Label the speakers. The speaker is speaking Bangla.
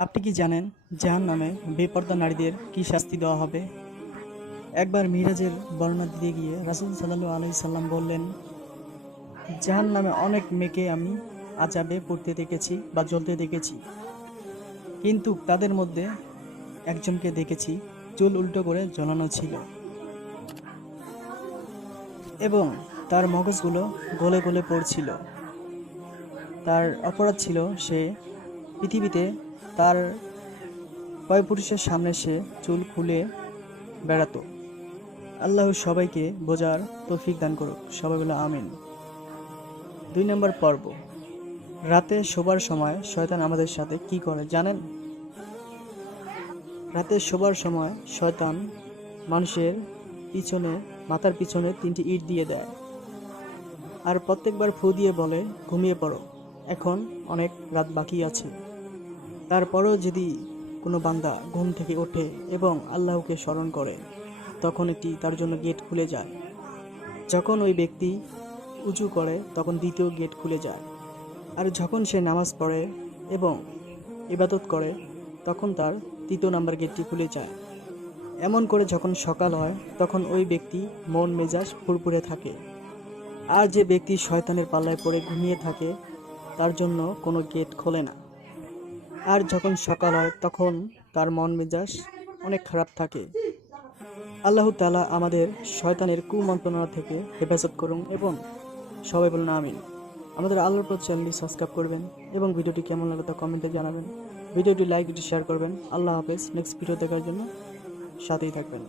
Speaker 1: আপনি কি জানেন জাহান নামে বেপর্দা নারীদের কি শাস্তি দেওয়া হবে? একবার মিরাজের বর্ণনা দিতে গিয়ে রাসুল সাল্লু আলাই সাল্লাম বললেন, জাহান নামে অনেক মেয়েকে আমি আজাবে পড়তে দেখেছি বা জ্বলতে দেখেছি। কিন্তু তাদের মধ্যে একজনকে দেখেছি, চুল উল্টো করে জ্বলানো ছিল। এবং তার মগজগুলো গলে গলে পড়ছিল। তার অপরাধ ছিল সে পৃথিবীতে তার কয় পুরুষের সামনে সে চুল খুলে বেড়াতো। আল্লাহ সবাইকে বোঝার তৌফিক দান করুক। সবাই বলে আমিন। দুই নম্বর পর্ব। রাতে শোবার সময় শয়তান আমাদের সাথে কি করে জানেন? রাতে শোবার সময় শয়তান মানুষের পিছনে, মাথার পিছনে তিনটি ইট দিয়ে দেয়। আর প্রত্যেকবার ফু দিয়ে বলে, ঘুমিয়ে পড়ো। এখন অনেক রাত বাকি আছে। তারপরেও যদি কোনো বান্দা ঘুম থেকে ওঠে এবং আল্লাহকে স্মরণ করে, তখন একটি তার জন্য গেট খুলে যায়। যখন ওই ব্যক্তি উঁচু করে, তখন দ্বিতীয় গেট খুলে যায়। আর যখন সে নামাজ পড়ে এবং ইবাদত করে, তখন তার তৃতীয় নাম্বার গেটটি খুলে যায়। এমন করে যখন সকাল হয়, তখন ওই ব্যক্তি মন মেজাজ ফুরফুরে থাকে। আর যে ব্যক্তি শয়তানের পাল্লায় পড়ে ঘুমিয়ে থাকে, তার জন্য কোনো গেট খোলে না। আর যখন সকাল হয়, তখন তার মন মেজাজ অনেক খারাপ থাকে। আল্লাহ তালা আমাদের শয়তানের কুমন্ত্রণা থেকে হেফাজত করুন এবং সবাই বলুন আমিন। আমাদের আল্লাহর প্রতি চ্যানেলটি সাবস্ক্রাইব করবেন এবং ভিডিওটি কেমন লাগে তা কমেন্টে জানাবেন। ভিডিওটি লাইক, শেয়ার করবেন। আল্লাহ হাফেজ। নেক্সট ভিডিও দেখার জন্য সাথেই থাকবেন।